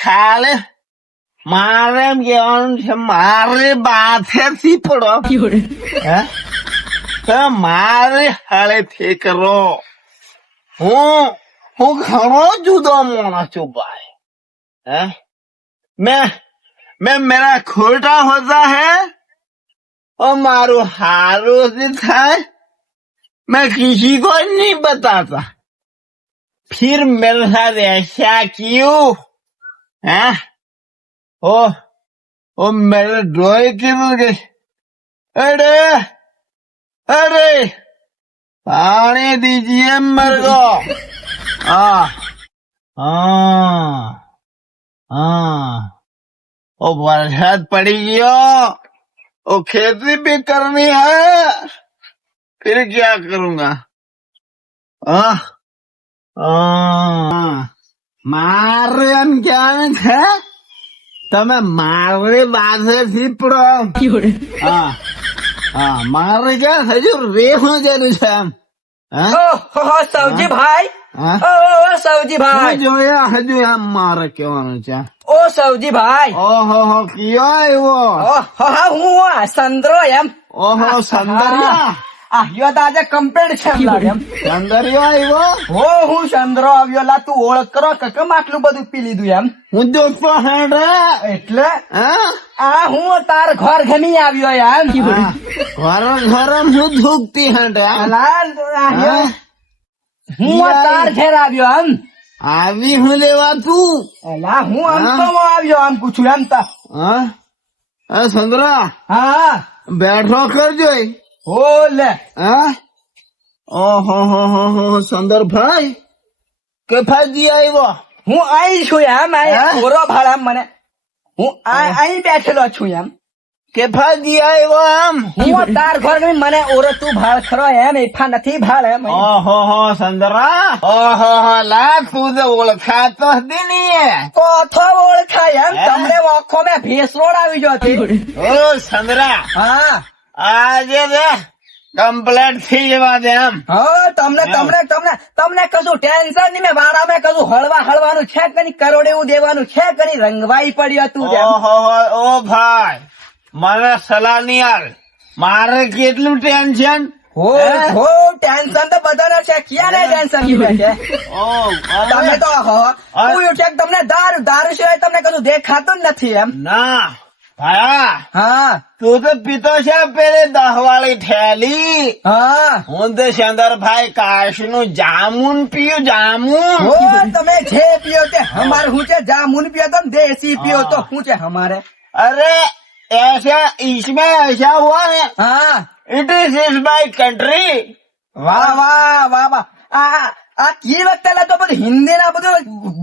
ખાલે મારે એમ કહેવાનું છે, મારે બાથેથી પડો હે મારે હાલેથી કરો. હું ઘણો જુદો માણસ છું ભાઈ. मैं मेरा खोटा होता है और मारू हारू था, मैं किसी को नहीं बताता. फिर मेरे साथ ऐसा क्यों है? ओ मेरे डोए क्यों गए? अरे अरे पानी दीजिए मेरे को. हाँ ओ बरसात पड़ी गयो, ओ खेती भी करनी है, फिर क्या करूंगा? मारे एम क्या है તમે મારે બાધેથી પડો. મારે ક્યાં હજુ રેહું જેલું છે એમ. સૌજી ભાઈ, સૌજી ભાઈ જોયા હજુ એમ મારે કેવાનું છે. ઓ સૌજી ભાઈ, ઓહો કયો આવ્યો? હું સંદ્રો એમ. ઓહો સંદર્યા આવ્યો તો આજે કમ્પ્લેટ છે એમ. સંદર્યો આવ્યો? હું ચંદ્રો આવ્યો. લા તું ઓળખ કરો કે કેમ આટલું બધું પી લીધું એમ? હું જોતો હેડ એટલે હું તાર ઘર ગમી આવ્યો એમ. ઘર હું ધૂકતી હેડ હું તાર ઘેર આવ્યો એમ. આવી હું લેવા તું? એલા હું આમ તો આવ્યો આમ પૂછું એમ. તા સંદરા હા બેઠો કરજો. ઓલે ઓહો સંદરભાઈ કે ફાજી આવ્યો? હું અહીં છું એમ. ઓરો ભાડા મને હું અહીં બેઠેલો છું એમ. કે ફાજી આવ્યો એમ? હું તાર ઘર મને ઓરો તું ભાડ ખરો એમ. એફા નથી ભાડ એમ. ઓહો સંદરા ઓહો લા તું તો ઓળખાતો હતી ને. કોથો ઓળખાય એમ. તમને આંખો મેં ભેસરોડ આવી ગયો હતી. ઓ સંદરા હા આજે કમ્પ્લેટ થઈ જવા દે એમ. તમને તમને તમને તમને કશું ટેન્શન નહીં. મેં વાળામાં કશું હળવાનું છે કઈ કરોડ એવું દેવાનું છે કઈ રંગવાઈ પડ્યું હતું. ઓહો ઓ ભાઈ મને સલાહ નહીં આલ. મારે કેટલું ટેન્શન? હો ટેન્શન તો બધાને છે. ક્યાં ને ટેન્શન છે? તમે તો તમને દારૂ સિવાય તમને કશું દેખાતું જ નથી એમ. ના ભાયા હા તું તો પીતો છે પેલી 10 વાળી થેલી. હા હું તો ચંદરભાઈ કાશ નું જામુન પીયું. જામુન તમે જે પીઓ તે હમારે હું છે. જામુન પીઓ તો દેશી પીઓ તો શું છે હમારે? અરે ऐसा इसमें ऐसा हुआ है. હા इट इज माई कंट्री. વાહ વાહ વાહ વાહ. આ કી વખતે તો બધું હિન્દી ના બધું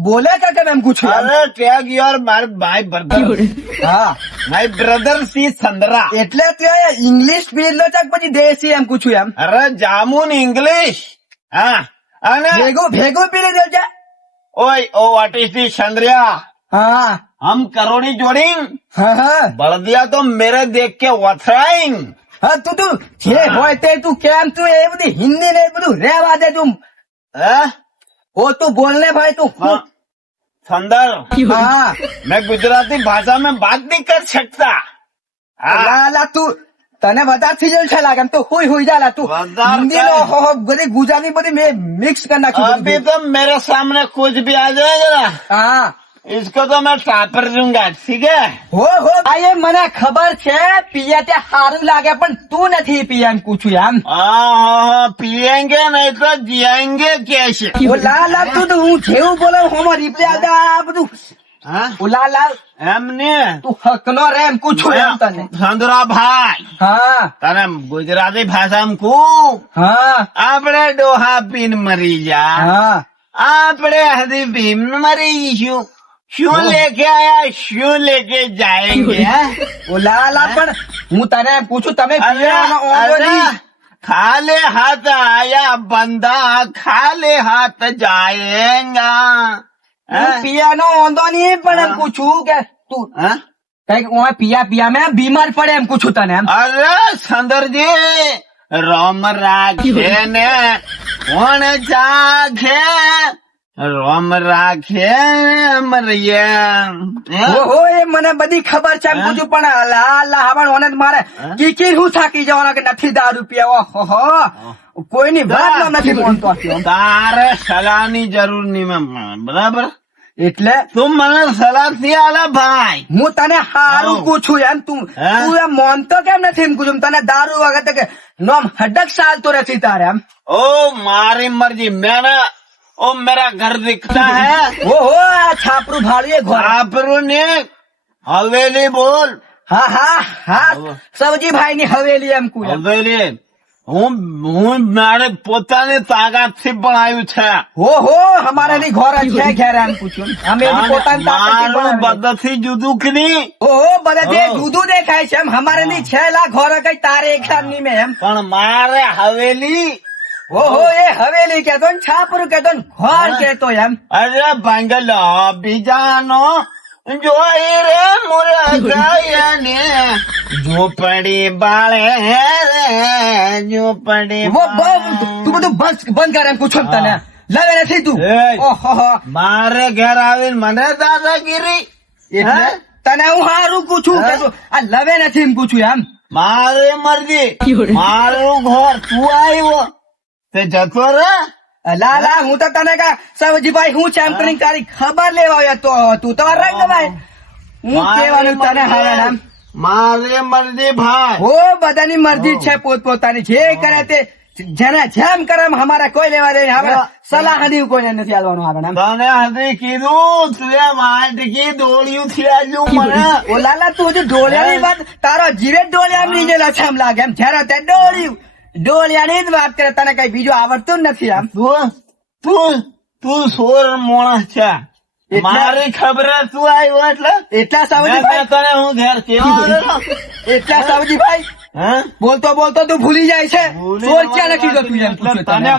બોલે કે કેમ એમ પૂછ્યું? અરે ટેગ યોર માય બ્રધર. હા માય બ્રધર સી સંદરા. એટલે ત્યાં ઇંગ્લિશ પીલો છે પછી દેશી એમ પૂછ્યું એમ? અરે જામુન ઇંગ્લિશ. હા અને ભેગું પી લીધું છે. ઓય ઓ વોટ ઇઝ ધી ચંદ્રિયા? હા हम करोड़ी जोड़ेंगे. હા बल्दिया तो मेरे देख के वथराएंगे. હા તું જે હોય તે તું કેમ તું એ બધી હિન્દી ને બધું રેવા દે તું. તું બોલ ને ભાઈ તું. संदर હા मैं गुजराती भाषा में बात नहीं कर सकता. લા તું તને બધા થઈ જવું છે લાગે તો હુઈ જા. તું હિન્દી નો બધી ગુજરાતી બધી મેં મિક્સ કરી નાખ્યું. अभी तो मेरे सामने कुछ भी आ जाएगा ना, હા इसको तो मैं टापर दूंगा. ठीक है? હો ભાઈ મને ખબર છે પિયા ત્યાં સારું લાગે પણ તું નથી પિયા એમ પૂછ્યું એમ. पियेंगे नहीं तो जिएंगे कैसे? લા તું હું જેવું બોલે હું રિપ્લે આ બધું. લા એમને તું હકનો રે એમ પૂછું એમ તને. સંદરા ભાઈ હા તને ગુજરાતી ભાષામાં કહું, હા આપણે ડોહા પીન મરી જા, હા આપણે હજી ભીમ મરીશું. શું લેકે આયા શું લેકે જાયેંગે? લા પણ હું તને પૂછું તમે પિયાનો ઓર્ડર નહીં. ખાલે હાથ આયા બંદા ખાલે હાથ જાયેંગા. પિયાનો ઓંધો નહીં પણ એમ પૂછું કે તું કઈક પિયા મેં બીમાર પડે એમ પૂછું તને એમ. અરે સંદરજી રોમ રાખે ને કોણ જાગે રોમ રાખે મરિયા ઓહો એ મને બધી ખબર છે એમ પૂછું પણ અલ્લાહ ઓને મારે કીકી હું થાકી જવાનો કે નથી દારૂ પીવા ઓહો કોઈની વાત નથી માનતો તારે સલાહની જરૂર નહીં મેં બરાબર એટલે તું મને સલાહ થી આલે ભાઈ હું તને હારું પૂછું એમ તું એમ માનતો કેમ નથી એમ પૂછું તને દારૂ વગર કે નોમ હડક ચાલતો નથી તારે એમ ओ मारी मर्जी मैंने ओ मेरा घर दिखता है ઓહો આ છાપરું ભાળીએ ઘર आपरू ने हवेली बोल હા હા હા સવજીભાઈ ની હવેલી એમ કું હવેલી હું મારે પોતાની તાકાતથી બનાવ્યું છે ઓહો અમારે ની ઘર છે ઘેર એમ પૂછ્યું અમે એની પોતાની તાકાતથી મારું બનાવેલી. બધાથી જુદું કરી ઓહો બધે જુદું દેખાય છે એમ અમારે ની 6 લાખ ઘર કઈ તારે એકલા ની મેં એમ પણ મારે હવેલી ઓહો એ હવેલી કેતો ને છાપરું કેતો ને ઘર કેતો એમ અરે ભાંગલો બીજાનો જોઈ રે મુરગાયા ને ઝોપડી બાળે રે ઝોપડી તું બધું બંધ કરે એમ પૂછો તને લવે નથી તું એય. ઓહો મારે ઘેર આવીને મને દાદાગીરી એટલે તને હું હારું પૂછું કે તું આ લવે નથી એમ પૂછું એમ મારી મરજી મારું ઘર તું આવ્યો તે જતો રે લા લા હું તો તને કા સવજીભાઈ હું છે એમ કરીને તારી ખબર લેવા આવ્યો તો તું તો રંગભાઈ હું કેવાનું તને હવે એમ મારી મરજી ભાઈ હો બધાની મરજી છે પોતપોતાની જે કરે તે જેને જેમ કરે એમ અમારે કોઈ લેવા દે હવે સલાહ દેવું કોઈને નથી આલવાનું આવે એમ તને હજી કીધું તું વાટકી દોડ્યું થી આજુ મને ઓ લાલા તું હજુ ડોળિયાની વાત તારો જીવે ડોળિયા લીધેલા છે એમ લાગે એમ જયારે તે ડોળ્યું ડોળિયાની જ વાત કરે તને કઈ બીજું આવડતું જ નથી એમ તું સોર મોણસ છે મારી ખબર તું આવ્યો એટલે એટલા મેં સાવજીભાઈ તને હું ઘેર કેવા એટલા સાવજીભાઈ હા બોલતો બોલતો તું ભૂલી જાય છે સોર ક્યાં નથી જતું એમ પૂછ્યું તને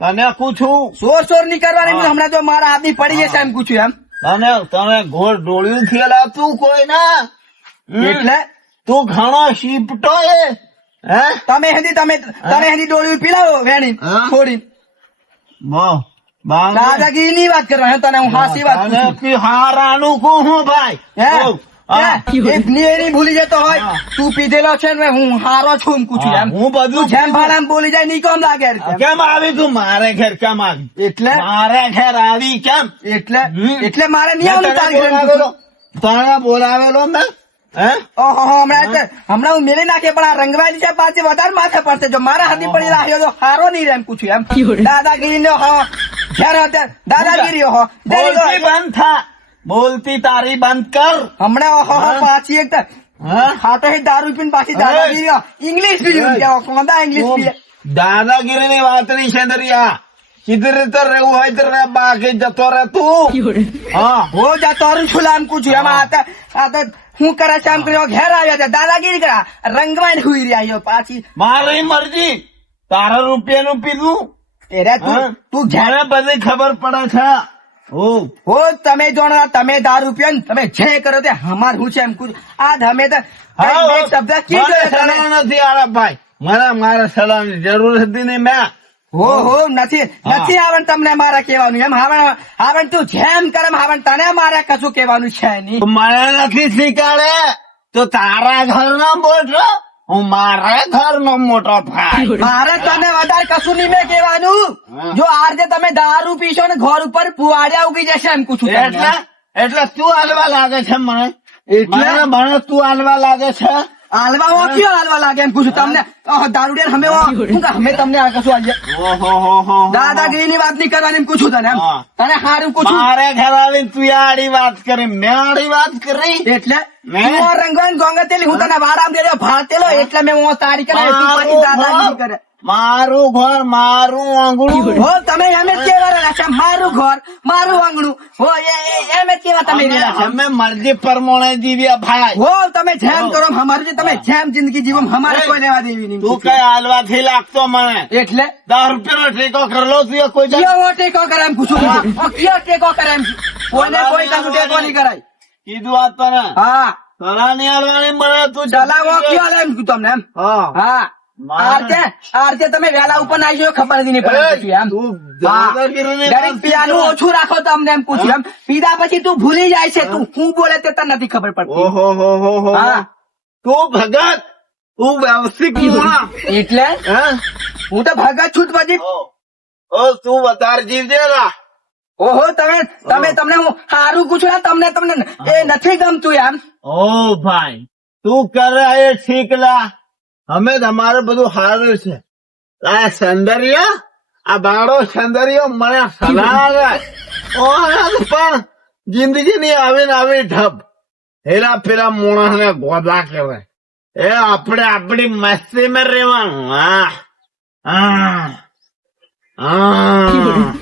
તને પૂછું સોર નહીં કરવાની નહીં. હમણાં તો મારા હાથની પડી જશે એમ પૂછ્યું એમ તને ઘોર ડોળ્યું થયેલા તું કોઈ ના એટલે તું ઘણો શીપટો એ હે તમે હેદી ડોળ્યું પીલાવો વેણી હા? થોડી બાંગ દાદાગીરી ની વાત કરવા તને હું હાસી વાત પૂછું હારાનું કહું હું ભાઈ હે? હા. એક ની ભૂલી જતો હોય હા. તું પીધેલો છે ને હું હારો છું એમ પૂછું એમ હું બધું જેમ ભાડામાં બોલી જાય નહીં કોમ લાગે એમ. કેમ આવી તું મારે ઘેર કેમ આવી એટલે મારે ઘેર આવી કેમ એટલે હમ. એટલે મારે નહીં મેં આવવાનું તને તારી ઘરે. તને બોલાવેલો મેં હે ઓહો હમણાં હું મેલી નાખીએ પણ આ રંગવાઈ છે પાછી વધારે માથે પડશે જો મારા હાથી પડી રાખ્યો તો હારો નહીં રહે એમ પૂછ્યું એમ દાદાગીરી નો દાદાગીરી ઓહો બોલતી બંધ થા બોલતી તારી બંધ કર હમણાં ઓહો પાછી એક હા હાથે દારૂ પીને પાછી દાદાગીરી ઇંગ્લિશ પી કોંદા ઇંગ્લિશ પીએ દાદાગીરી ની વાત નહીં છે દરિયા કીધી રીતે રહેવું હોય તો રે બાકી જતો રે તું હા હો જતો રહું છું લામ પૂછ્યું એમાં આ તો હું કરે છે એમ કર્યો ઘેર આવ્યા હતા દાદાગીરી કરા રંગવાઈ હુઈ રહ્યા પાછી મારી મરજી તારા રૂપિયાનું પીધું એરે હા? તું ઘેર મને બધી ખબર પડે છે હો તમે જોણો તમે દારૂ પીઓ ને તમે જે કરો તે હમાર હું છે એમ કુછ આ અમે તો એક શબ્દ કીધો મને સલાહ નથી આલા ભાઈ મારા સલાહની જરૂર હતી નહીં મેં હો નથી આવન તમને મારા કહેવાનું એમ આવન તું જેમ કરમ આવન તને મારે કશું કહેવાનું છે નહીં મને નથી શીખાડે તો તારા ઘરનો મોટો હું મારા ઘરનો મોટો ભાઈ મારે તને વધારે કશું નહીં મેં કહેવાનું જો આજે તમે દારૂ પીશો ને ઘર ઉપર પુવાડિયા ઉગી જશે એમ પૂછું એટલે તું હાલવા લાગે છે મને એટલે મને તું હાલવા લાગે છે હાલવા કયો હાલવા લાગે એમ પૂછું તમને દારૂડિયા અમે તમને આ કશું આજે દાદાગીરી ની વાત નહીં કરવાની એમ પૂછું તને એમ હા. તને સારું પૂછું મારે ઘર આવીને તું આડી વાત કરી મેં આડી વાત કરી એટલે મેં? રંગવાન ગોંગતેલી હું તને વાડામ દેલો ભાળતેલો એટલે મેં હું તારી કરે તું પછી દાદાગીરી કરે મારું ઘર મારું આંગણું હો તમે એમ જ કેવા રહ્યા છે મારું ઘર મારું આંગણું હો એમ જ કેવા તમે રહ્યા છે અમે મરજી પ્રમાણે જીવ્યા ભાઈ હો તમે જેમ કરો અમારું તમે જેમ જિંદગી જીવો અમારે કોઈ લેવા દેવી નહીં તું કઈ હાલવાથી લાગતો મને એટલે 10 રૂપિયાનો ટેકો કરલો તું કોઈ જા- કયો ટેકો કરે એમ પૂછું કયો ટેકો કરે એમ કોઈને કોઈ કશું ટેકો નહીં કરાય કીધું આ તને હા તલા ની હાલવાની મને તું ચલાવો કયો હાલે એમ તમને એમ હા હા આરતે તમે વહેલા ઉપર ના આવ્યો ખબર જ નહીં પડે પછી એમ. તું દાદાગીરીની દરેક પીવાનું ઓછું રાખો તો અમને એમ પૂછ્યું એમ. પીધા પછી તું ભૂલી જાય છે, તું શું બોલે તે તને નથી ખબર પડતી. ઓહો હો હો હો. હા તું ભગત, તું વ્યવસ્થિત માણસ. એટલે હા? હું તો ભગત છું જ પછી. ઓ તું વધારે જીવજે ના. ઓહો તમને હું સારું પૂછું ને, તમને એ નથી ગમતું એમ. ઓ ભાઈ, તું કરે એ ઠીક લા. અમે તમારે બધું સારું છે. આ સૌંદર્ય, આ બાળો સૌંદર્ય મને સલાહ પણ જિંદગીની આવીને આવી ઢબ. હેરા ફેરા મોણસ ને ગોદા કહેવાય. એ આપણે આપણી મસ્તીમાં રહેવાનું. હા હા હા